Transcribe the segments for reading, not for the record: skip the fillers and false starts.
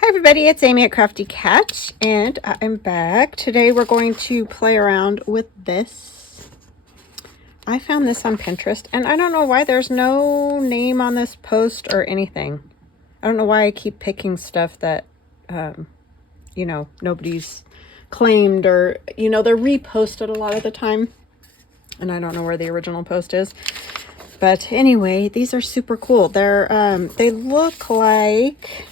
Hi everybody, it's Amy at Crafty Cat, and I'm back. Today we're going to play around with this. I found this on Pinterest, and I don't know why there's no name on this post or anything. I don't know why I keep picking stuff that, you know, nobody's claimed or, you know, they're reposted a lot of the time. And I don't know where the original post is. But anyway, these are super cool. They look like,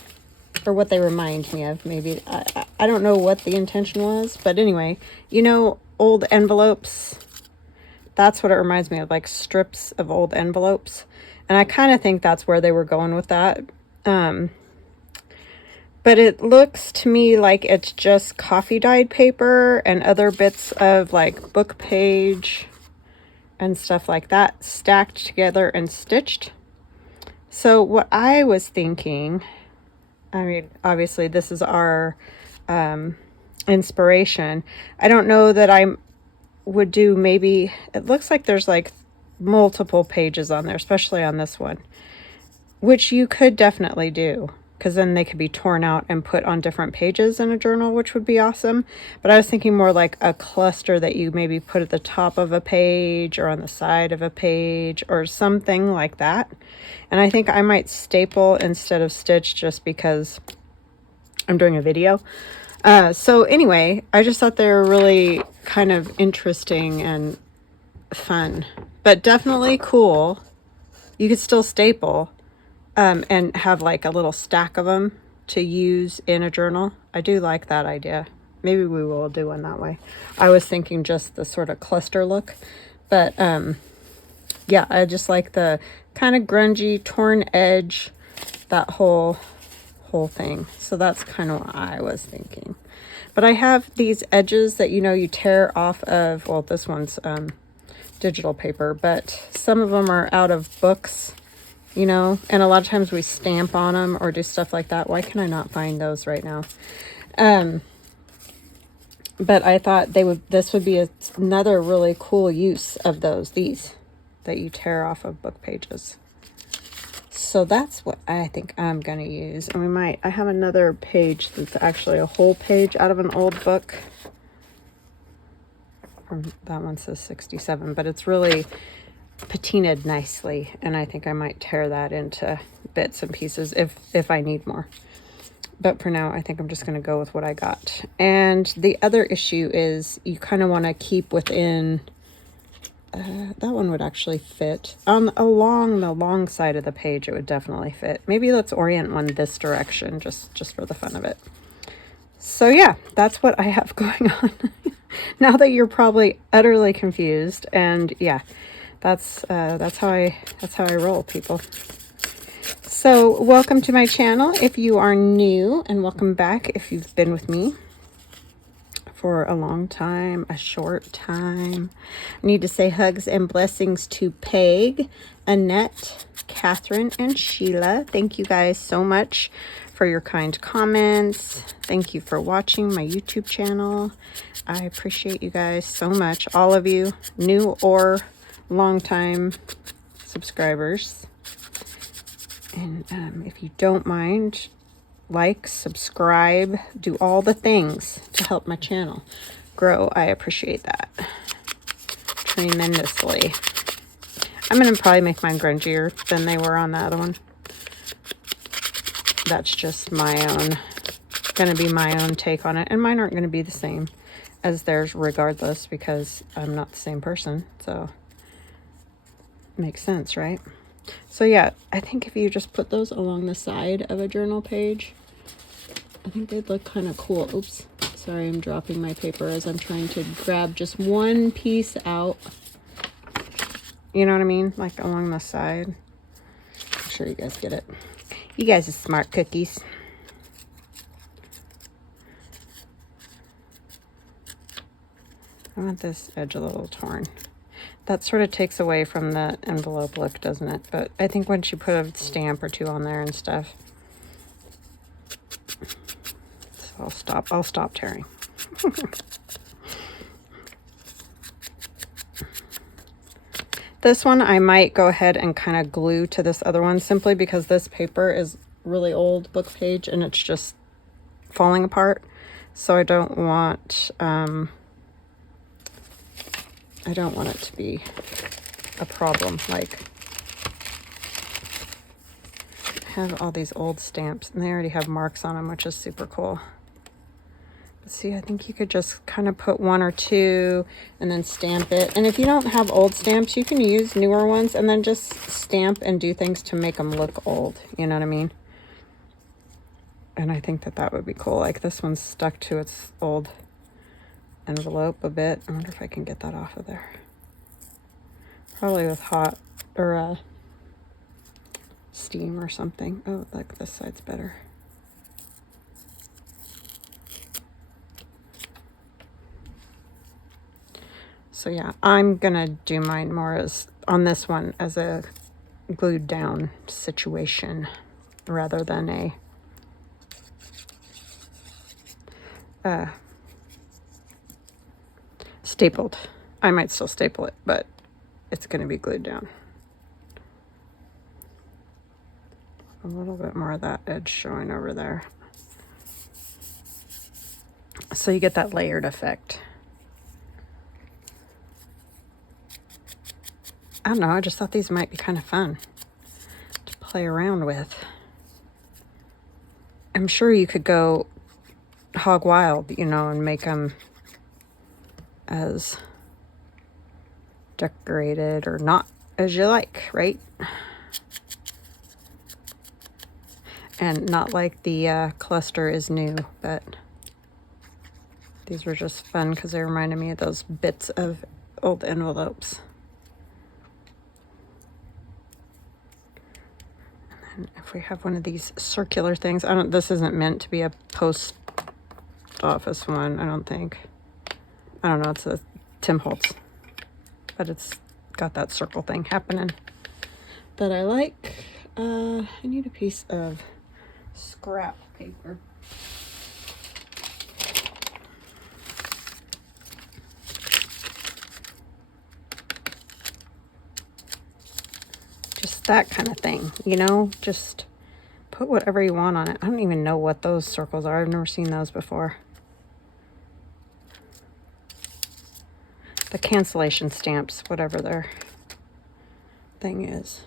or what they remind me of, maybe. I don't know what the intention was, but anyway, you know, old envelopes. That's what it reminds me of, like strips of old envelopes. And I kind of think that's where they were going with that. But it looks to me like it's just coffee dyed paper and other bits of like book page and stuff like that stacked together and stitched. So what I was thinking, I mean, obviously this is our inspiration. I don't know that I would do, maybe, it looks like there's like multiple pages on there, especially on this one, which you could definitely do, because then they could be torn out and put on different pages in a journal, which would be awesome. But I was thinking more like a cluster that you maybe put at the top of a page or on the side of a page or something like that. And I think I might staple instead of stitch, just because I'm doing a video. So anyway, I just thought they were really kind of interesting and fun, but definitely cool. You could still staple. And have like a little stack of them to use in a journal. I do like that idea. Maybe we will do one that way. I was thinking just the sort of cluster look, but yeah, I just like the kind of grungy, torn edge, that whole thing. So that's kind of what I was thinking. But I have these edges that, you know, you tear off of, well, this one's digital paper, but some of them are out of books, you know, and a lot of times we stamp on them or do stuff like that. Why can I not find those right now? But I thought this would be another really cool use of these that you tear off of book pages. So that's what I think I'm going to use. And I have another page that's actually a whole page out of an old book. That one says 67, but it's really patinaed nicely, and I think I might tear that into bits and pieces if I need more. But for now, I think I'm just going to go with what I got. And the other issue is you kind of want to keep within, that one would actually fit along the long side of the page. It would definitely fit. Maybe let's orient one this direction just for the fun of it. So yeah, that's what I have going on. Now that you're probably utterly confused, and yeah, that's how I roll, people. So welcome to my channel if you are new, and welcome back if you've been with me for a long time, a short time. I need to say hugs and blessings to Peg, Annette, Catherine, and Sheila. Thank you guys so much for your kind comments. Thank you for watching my YouTube channel. I appreciate you guys so much, all of you, new or long-time subscribers. And if you don't mind, like, subscribe, do all the things to help my channel grow. I appreciate that tremendously. I'm going to probably make mine grungier than they were on the other one. That's just going to be my own take on it. And mine aren't going to be the same as theirs regardless, because I'm not the same person. So makes sense, right? So yeah, I think if you just put those along the side of a journal page, I think they'd look kind of cool. Oops, sorry, I'm dropping my paper as I'm trying to grab just one piece out. You know what I mean? Like along the side. I'm sure you guys get it. You guys are smart cookies. I want this edge a little torn. That sort of takes away from the envelope look, doesn't it? But I think once you put a stamp or two on there and stuff. So I'll stop tearing. This one I might go ahead and kind of glue to this other one, simply because this paper is really old book page and it's just falling apart. So I don't want it to be a problem. Like, I have all these old stamps and they already have marks on them, which is super cool. But see, I think you could just kind of put one or two and then stamp it. And if you don't have old stamps, you can use newer ones and then just stamp and do things to make them look old. You know what I mean? And I think that that would be cool. Like, this one's stuck to its old envelope a bit. I wonder if I can get that off of there. Probably with hot or steam or something. Oh, look, this side's better. So yeah, I'm gonna do mine more as on this one as a glued down situation rather than a stapled. I might still staple it, but it's going to be glued down. A little bit more of that edge showing over there. So you get that layered effect. I don't know, I just thought these might be kind of fun to play around with. I'm sure you could go hog wild, you know, and make them as decorated or not as you like, right? And not like the cluster is new, but these were just fun because they reminded me of those bits of old envelopes. And if we have one of these circular things, this isn't meant to be a post office one, I don't think. I don't know, it's a Tim Holtz, but it's got that circle thing happening that I like. I need a piece of scrap paper. Just that kind of thing, you know, just put whatever you want on it. I don't even know what those circles are. I've never seen those before. The cancellation stamps, whatever their thing is.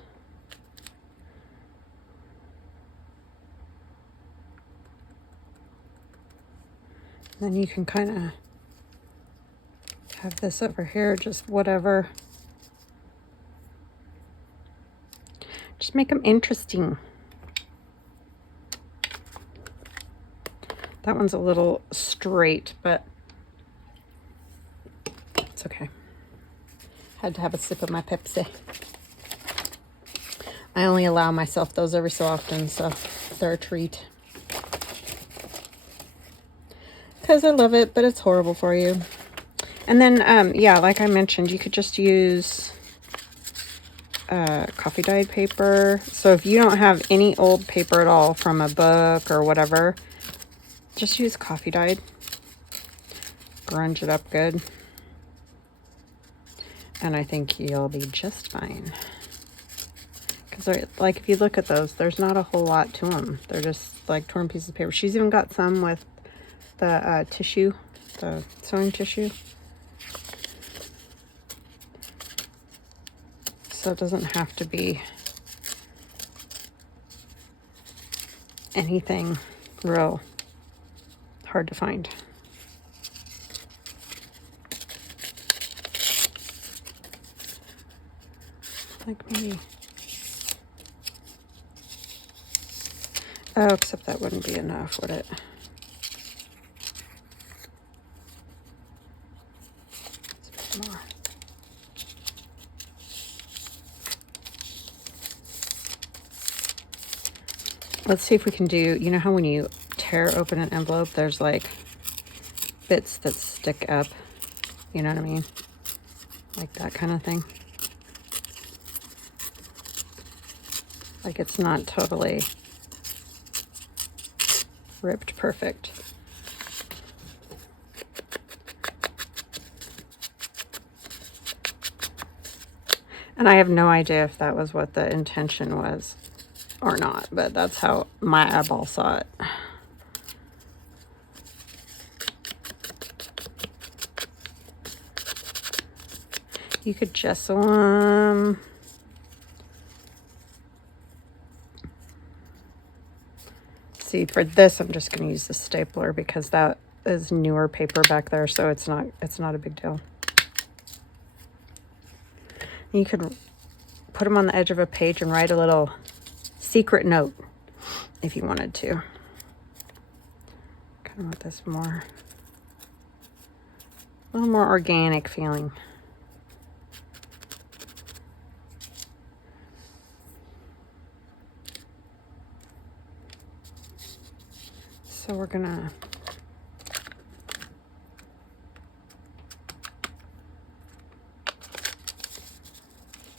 Then you can kind of have this over here, just whatever. Just make them interesting. That one's a little straight, but it's okay. Had to have a sip of my Pepsi. I only allow myself those every so often, so they're a treat. Because I love it, but it's horrible for you. And then, yeah, like I mentioned, you could just use coffee dyed paper. So if you don't have any old paper at all from a book or whatever, just use coffee dyed. Grunge it up good. And I think you'll be just fine. Because, like, if you look at those, there's not a whole lot to them. They're just, like, torn pieces of paper. She's even got some with the tissue, the sewing tissue. So it doesn't have to be anything real hard to find. Like maybe. Oh, except that wouldn't be enough, would it? It's a bit more. Let's see if we can do, you know how when you tear open an envelope, there's like bits that stick up, you know what I mean? Like that kind of thing. Like it's not totally ripped perfect. And I have no idea if that was what the intention was or not, but that's how my eyeball saw it. You could gesso them. See, for this, I'm just going to use the stapler because that is newer paper back there, so it's not a big deal. You could put them on the edge of a page and write a little secret note if you wanted to. Kind of want this more, a little more organic feeling. So we're gonna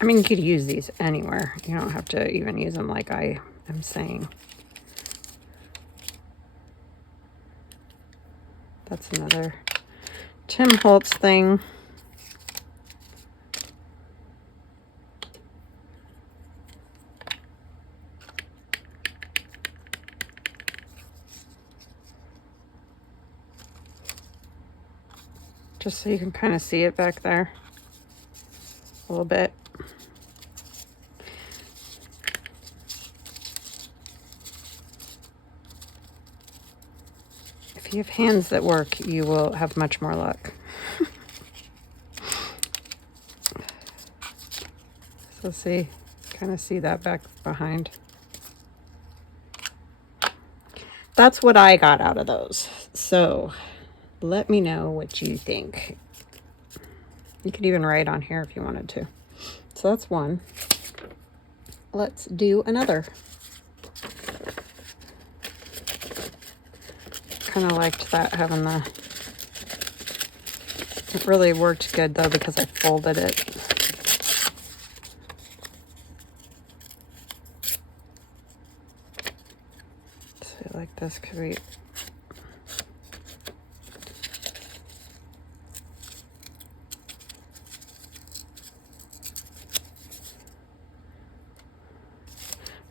I mean, you could use these anywhere. You don't have to even use them like I am saying. That's another Tim Holtz thing. Just so you can kind of see it back there a little bit. If you have hands that work, you will have much more luck. So see, kind of see that back behind. That's what I got out of those. So let me know what you think. You could even write on here if you wanted to. So that's one. Let's do another. Kind of liked that, having the, it really worked good though because I folded it. So like this could be,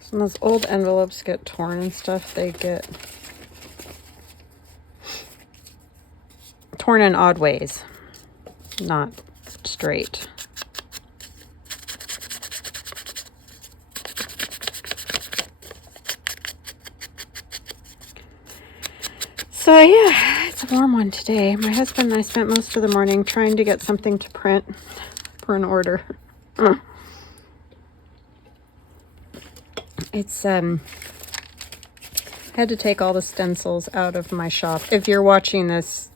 so when those old envelopes get torn and stuff, they get torn in odd ways, not straight. So yeah, it's a warm one today. My husband and I spent most of the morning trying to get something to print for an order. It's had to take all the stencils out of my shop. If you're watching this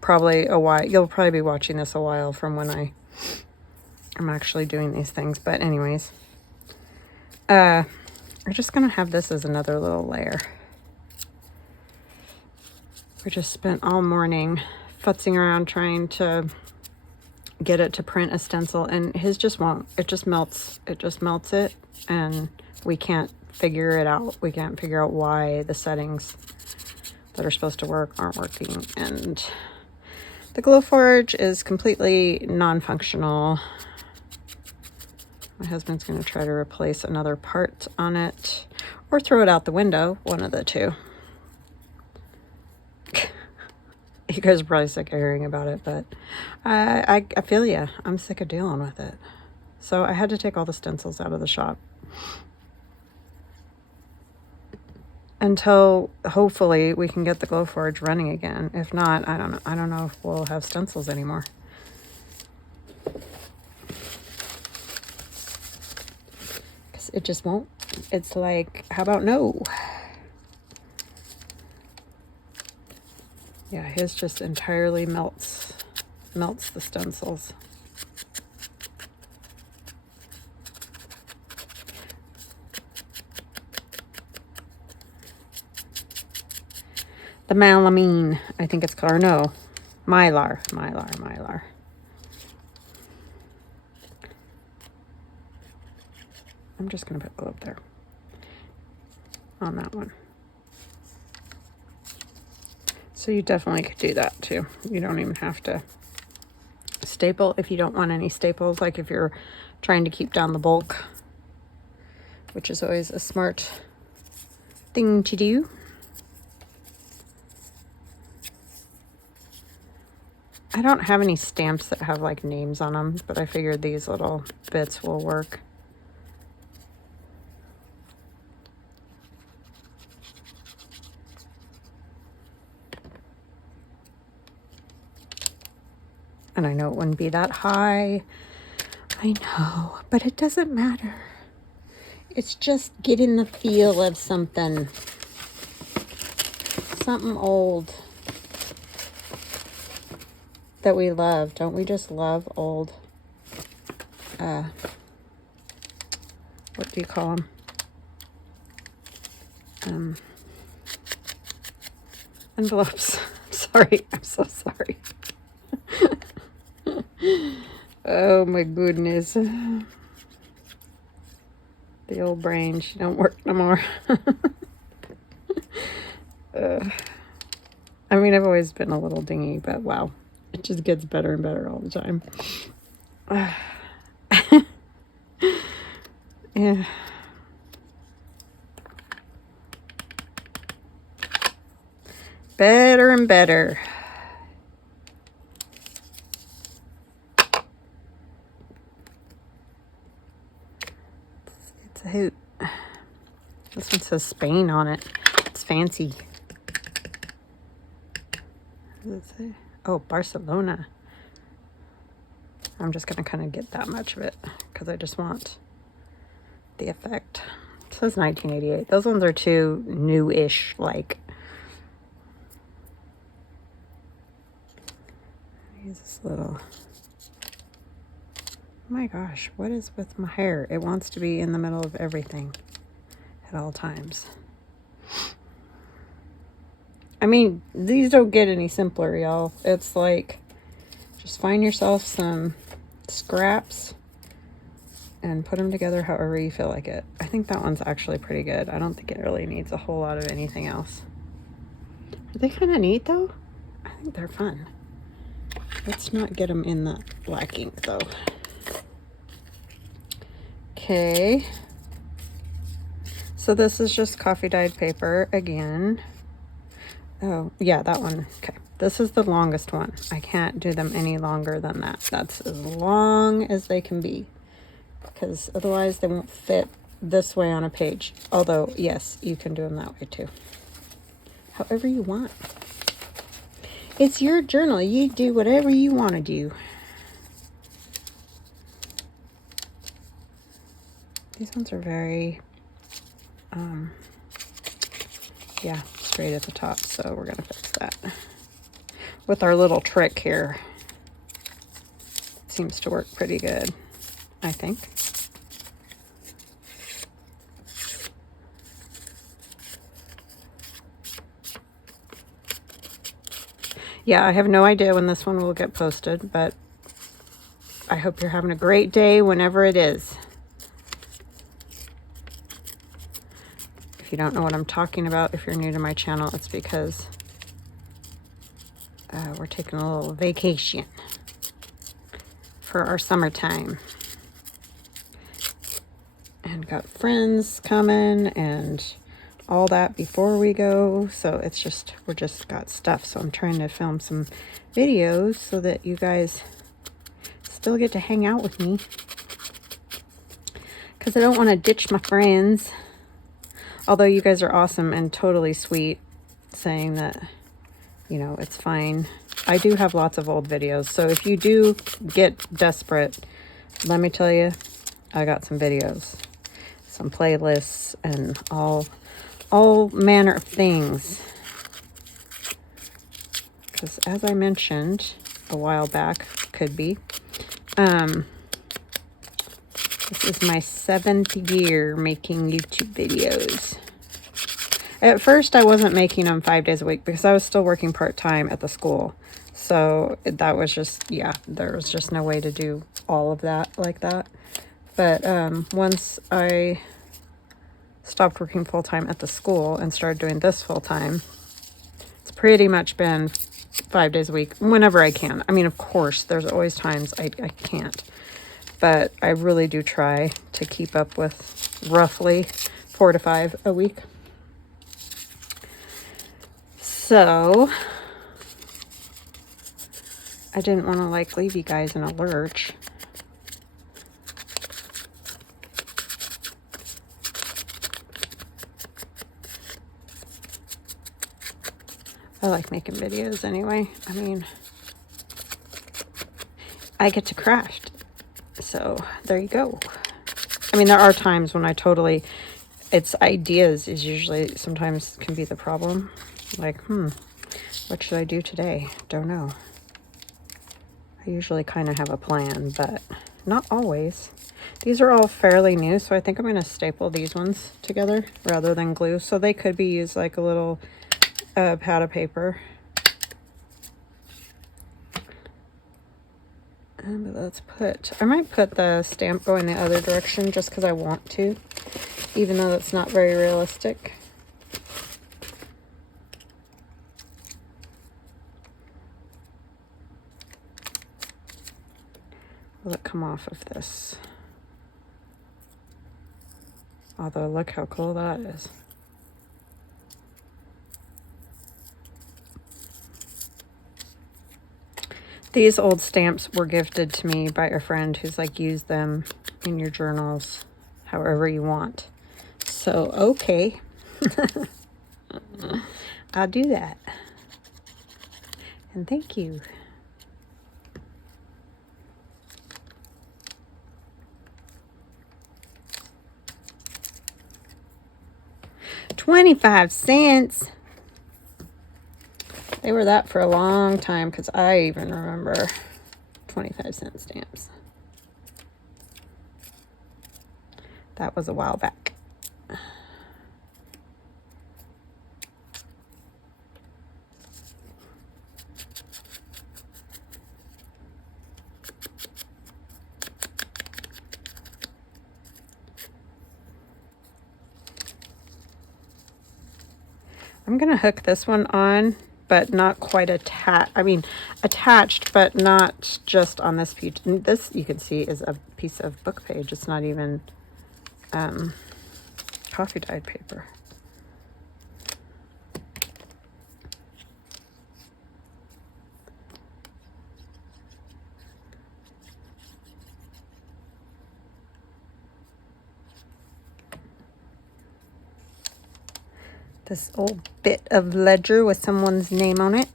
probably a while, you'll probably be watching this a while from when I'm actually doing these things. But anyways, we're just gonna have this as another little layer. We just spent all morning futzing around trying to get it to print a stencil, and his just won't. It just melts. It just melts it, and we can't figure it out. We can't figure out why the settings that are supposed to work aren't working. And the Glowforge is completely non-functional. My husband's going to try to replace another part on it or throw it out the window, one of the two. You guys are probably sick of hearing about it, but I feel ya. I'm sick of dealing with it. So I had to take all the stencils out of the shop until hopefully we can get the Glowforge running again. If not, I don't know. I don't know if we'll have stencils anymore. Because it just won't. It's like, how about no? Yeah, his just entirely melts the stencils. The melamine, I think it's called, or no, mylar. I'm just gonna put glue up there on that one. So you definitely could do that too. You don't even have to staple if you don't want any staples, like if you're trying to keep down the bulk, which is always a smart thing to do. I don't have any stamps that have like names on them, but I figured these little bits will work. And I know it wouldn't be that high. I know, but it doesn't matter. It's just getting the feel of something. Something old that we love. Don't we just love old, what do you call them? Envelopes. Sorry, I'm so sorry. Oh my goodness. The old brain, she don't work no more. I mean, I've always been a little dingy, but wow, it just gets better and better all the time. Yeah. Better and better. It's a hoot. This one says Spain on it. It's fancy. What does it say? Oh, Barcelona. I'm just going to kind of get that much of it because I just want the effect. It says 1988. Those ones are too new-ish, like. Use this little. Oh my gosh, what is with my hair? It wants to be in the middle of everything at all times. I mean, these don't get any simpler, y'all. It's like, just find yourself some scraps and put them together however you feel like it. I think that one's actually pretty good. I don't think it really needs a whole lot of anything else. Are they kind of neat, though? I think they're fun. Let's not get them in that black ink, though. Okay. So this is just coffee dyed paper again. Oh, yeah, that one. Okay. This is the longest one. I can't do them any longer than that. That's as long as they can be, because otherwise they won't fit this way on a page. Although, yes, you can do them that way too. However you want. It's your journal. You do whatever you want to do. These ones are very, yeah, straight at the top. So we're going to fix that with our little trick here. It seems to work pretty good, I think. Yeah, I have no idea when this one will get posted, but I hope you're having a great day whenever it is. If you don't know what I'm talking about, if you're new to my channel, it's because we're taking a little vacation for our summertime. And got friends coming and all that before we go, so it's just, we're just got stuff. So I'm trying to film some videos so that you guys still get to hang out with me, because I don't want to ditch my friends. Although you guys are awesome and totally sweet, saying that, you know, it's fine. I do have lots of old videos, so if you do get desperate, let me tell you, I got some videos, some playlists, and all manner of things. Because as I mentioned a while back, this is my 7th year making YouTube videos. At first I wasn't making them 5 days a week because I was still working part-time at the school. So that was just, yeah, there was just no way to do all of that like that. But once I stopped working full-time at the school and started doing this full-time, it's pretty much been 5 days a week whenever I can. I mean, of course, there's always times I can't, but I really do try to keep up with roughly 4 to 5 a week. So I didn't want to like leave you guys in a lurch. I like making videos anyway. I mean, I get to craft. So there you go. I mean, there are times when I totally, it's ideas is usually sometimes can be the problem. Like, what should I do today? Don't know. I usually kind of have a plan, but not always. These are all fairly new, so I think I'm going to staple these ones together rather than glue. So they could be used like a little pad of paper. But let's put, I might put the stamp going the other direction just because I want to, even though that's not very realistic. Will it come off of this? Although, look how cool that is. These old stamps were gifted to me by a friend who's like, use them in your journals however you want. So, okay. I'll do that. And thank you. $0.25. They were that for a long time because I even remember 25-cent stamps. That was a while back. I'm going to hook this one on, but not quite attached. I mean, attached, but not just on this piece. This, you can see, is a piece of book page. It's not even coffee dyed paper. This old bit of ledger with someone's name on it.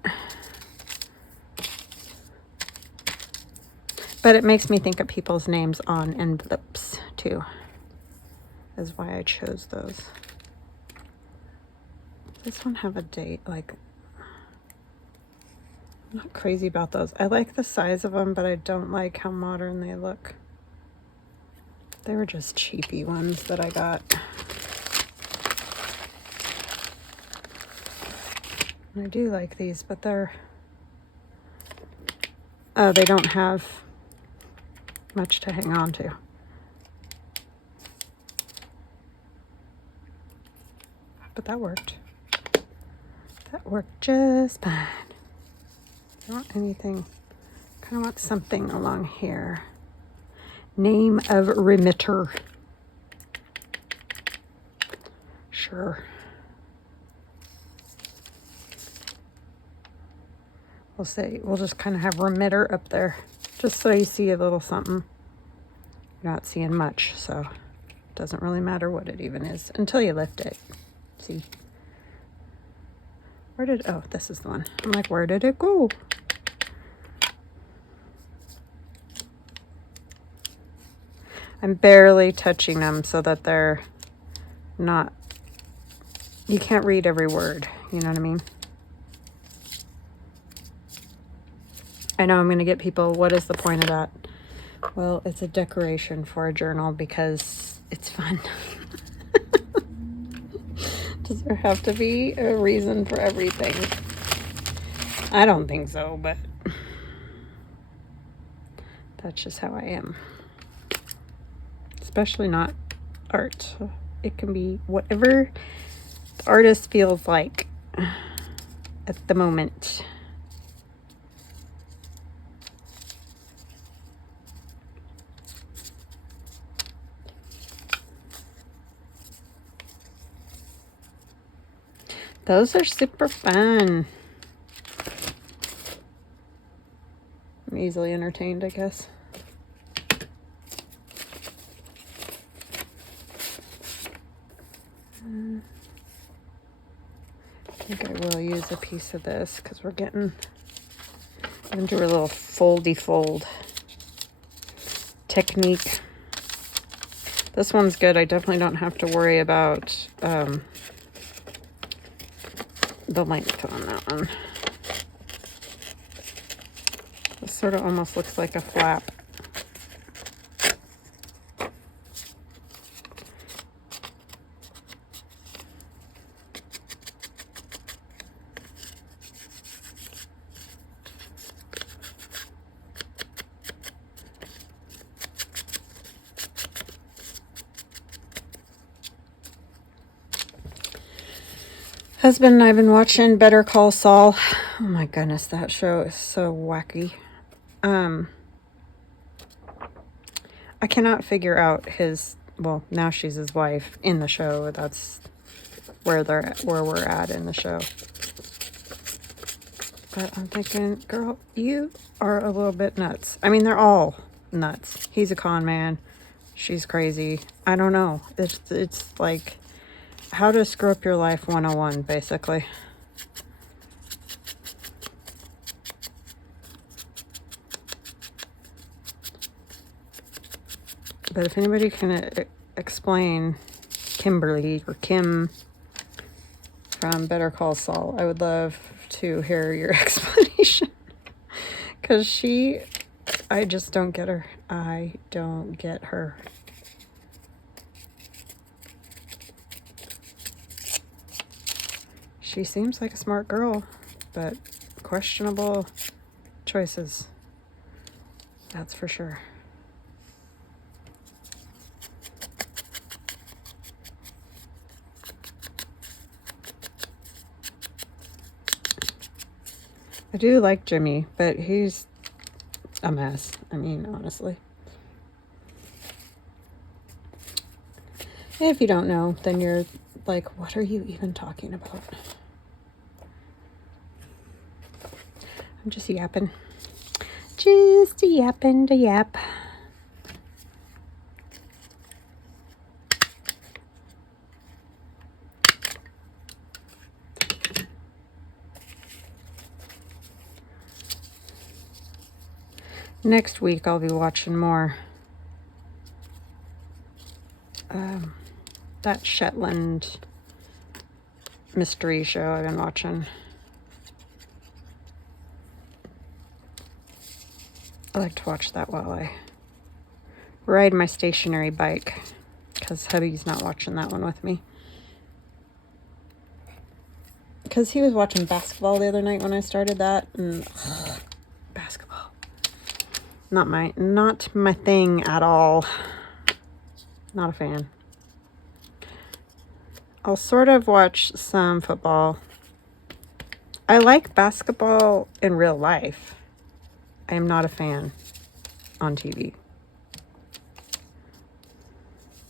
But it makes me think of people's names on envelopes too. That's why I chose those. Does this one have a date? Like, I'm not crazy about those. I like the size of them, but I don't like how modern they look. They were just cheapy ones that I got. I do like these, but they're, oh, they don't have much to hang on to. But that worked. That worked just fine. I don't want anything, kind of want something along here. Name of remitter. Sure. We'll say, we'll just kind of have remitter up there, just so you see a little something. You're not seeing much, so it doesn't really matter what it even is until you lift it. See? Where did, oh, this is the one. I'm like, where did it go? I'm barely touching them so that they're not, you can't read every word, you know what I mean? I know I'm going to get people, what is the point of that? Well, it's a decoration for a journal because it's fun. Does there have to be a reason for everything? I don't think so, but that's just how I am. Especially not art. It can be whatever the artist feels like at the moment. Those are super fun. I'm easily entertained, I guess. I think I will use a piece of this because we're getting into a little foldy fold technique. This one's good. I definitely don't have to worry about the length on that one. This sort of almost looks like a flap. Husband and I have been watching Better Call Saul. Oh my goodness, that show is so wacky. I cannot figure out his, well, now she's his wife in the show. That's where we're at in the show. But I'm thinking, girl, you are a little bit nuts. I mean, they're all nuts. He's a con man. She's crazy. I don't know. It's like how to screw up your life 101, basically. But if anybody can explain Kimberly or Kim from Better Call Saul, I would love to hear your explanation. Because I just don't get her. I don't get her. She seems like a smart girl, but questionable choices. That's for sure. I do like Jimmy, but he's a mess. I mean, honestly. If you don't know, then you're like, what are you even talking about? I'm just yapping. Just yapping to yap. Next week I'll be watching more that Shetland mystery show I've been watching. I like to watch that while I ride my stationary bike, because hubby's not watching that one with me. Because he was watching basketball the other night when I started that, and basketball. Not my thing at all. Not a fan. I'll sort of watch some football. I like basketball in real life. I am not a fan on TV.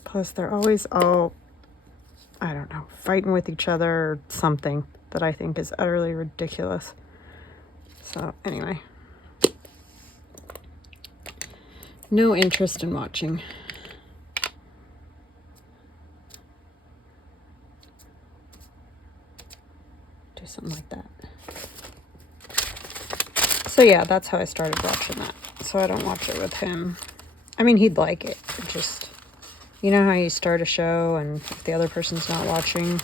Plus, they're always all, I don't know, fighting with each other or something that I think is utterly ridiculous. So, anyway. No interest in watching. Do something like that. So yeah, that's how I started watching that. So I don't watch it with him. I mean, he'd like it. It just, you know how you start a show and if the other person's not watching,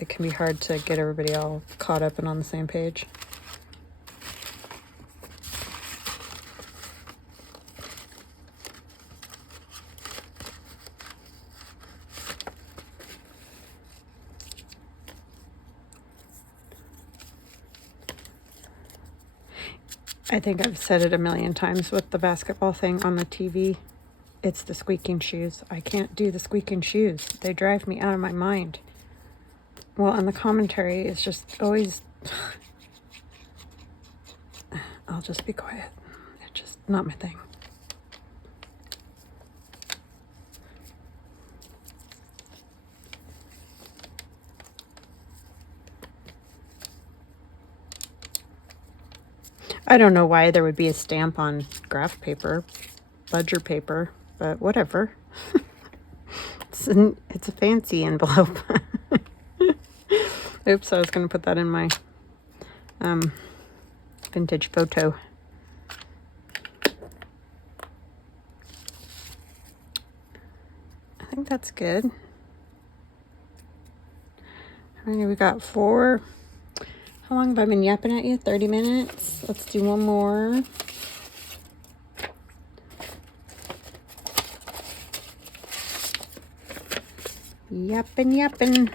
it can be hard to get everybody all caught up and on the same page. I think I've said it a million times with the basketball thing on the TV. It's the squeaking shoes. I can't do the squeaking shoes. They drive me out of my mind. Well, and the commentary is just always... I'll just be quiet. It's just not my thing. I don't know why there would be a stamp on graph paper, ledger paper, but whatever. It's a fancy envelope. Oops, I was going to put that in my vintage photo. I think that's good. How many we got? 4. How long have I been yapping at you? 30 minutes. Let's do one more. Yapping.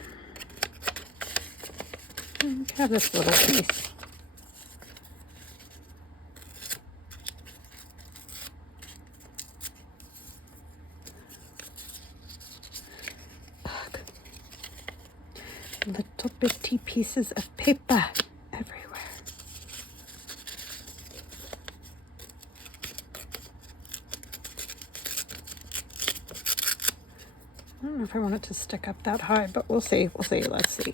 Have this little piece. Ugh. Little bitty pieces of paper everywhere. I don't know if I want it to stick up that high, but we'll see. Let's see.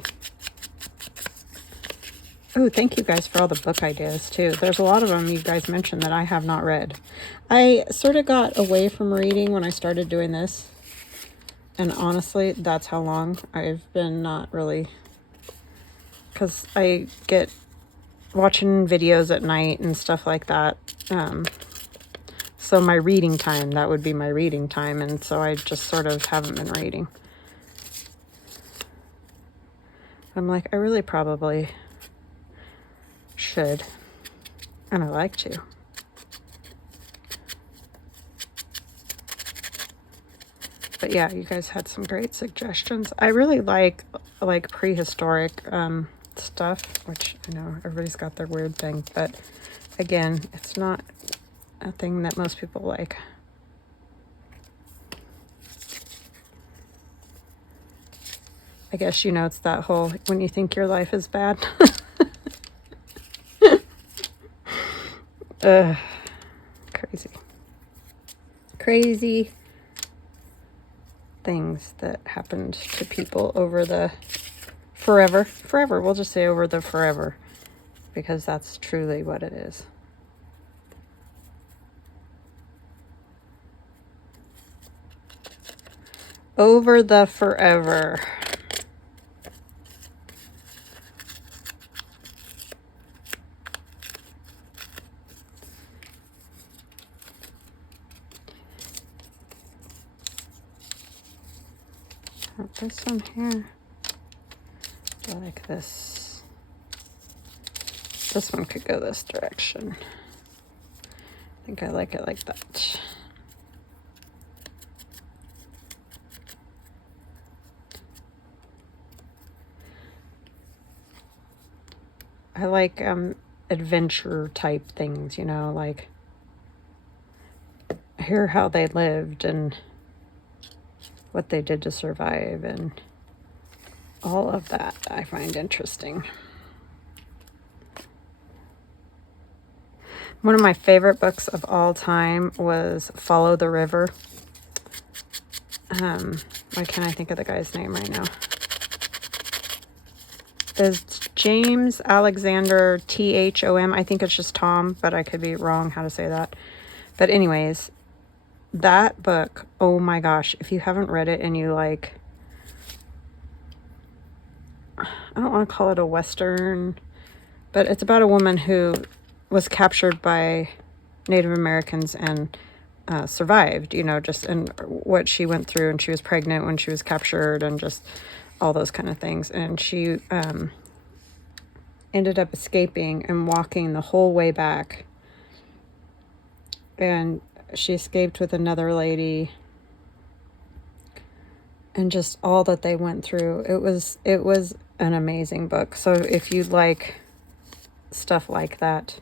Oh, thank you guys for all the book ideas too. There's a lot of them you guys mentioned that I have not read. I sort of got away from reading when I started doing this. And honestly, that's how long I've been not really, because I get watching videos at night and stuff like that. So my reading time, that would be my reading time. And so I just sort of haven't been reading. I'm like, I really probably should, and I like to. But yeah, you guys had some great suggestions. I really like prehistoric stuff, which I know everybody's got their weird thing, but again, it's not a thing that most people like. I guess, you know, it's that whole when you think your life is bad. Crazy things that happened to people over the forever. We'll just say over the forever, because that's truly what it is. Over the forever. This one here, I like this. This one could go this direction. I think I like it like that. I like adventure type things, you know, like hear how they lived and what they did to survive and all of that I find interesting. One of my favorite books of all time was Follow the River. Why can't I think of the guy's name right now? It's James Alexander Thom. I think it's just Tom, but I could be wrong how to say that. But anyways, that book, oh my gosh, if you haven't read it and you like, I don't want to call it a Western, but it's about a woman who was captured by Native Americans and survived, you know, just and what she went through, and she was pregnant when she was captured and just all those kind of things. And she ended up escaping and walking the whole way back. And she escaped with another lady, and just all that they went through. It was an amazing book. So if you like stuff like that,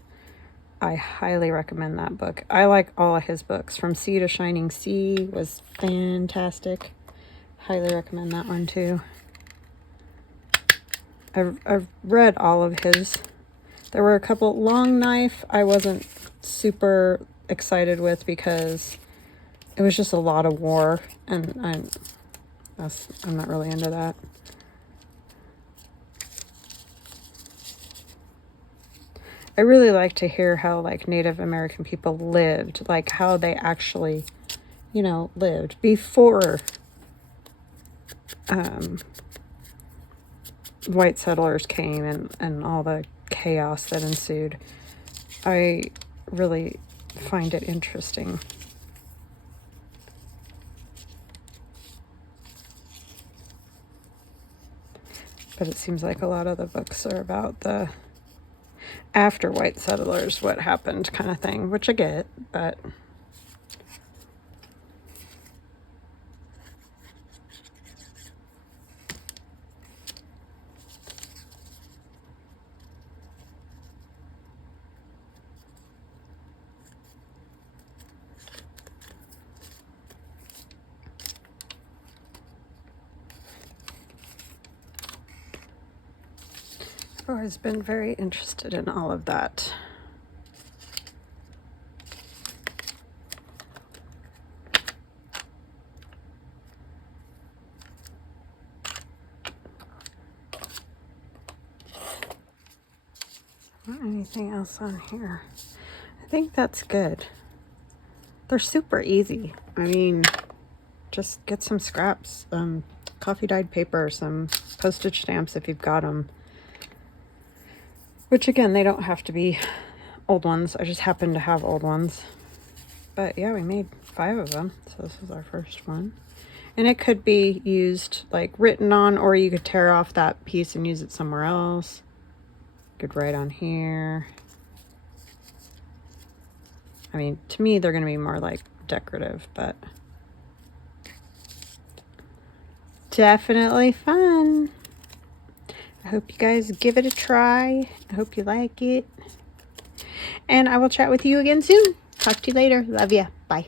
I highly recommend that book. I like all of his books. From Sea to Shining Sea was fantastic. Highly recommend that one too. I've read all of his. There were a couple. Long Knife I wasn't super excited with because it was just a lot of war, and I'm not really into that. I really like to hear how like Native American people lived, like how they actually, you know, lived before white settlers came and all the chaos that ensued. I really find it interesting. But it seems like a lot of the books are about the after white settlers, what happened kind of thing, which I get, but I've always been very interested in all of that. Not anything else on here. I think that's good. They're super easy. I mean, just get some scraps, coffee dyed paper, some postage stamps if you've got them. Which again, they don't have to be old ones. I just happen to have old ones. But yeah, we made 5 of them. So this is our first one. And it could be used like written on, or you could tear off that piece and use it somewhere else. You could write on here. I mean, to me, they're going to be more like decorative, but definitely fun. I hope you guys give it a try. I hope you like it. And I will chat with you again soon. Talk to you later. Love ya. Bye.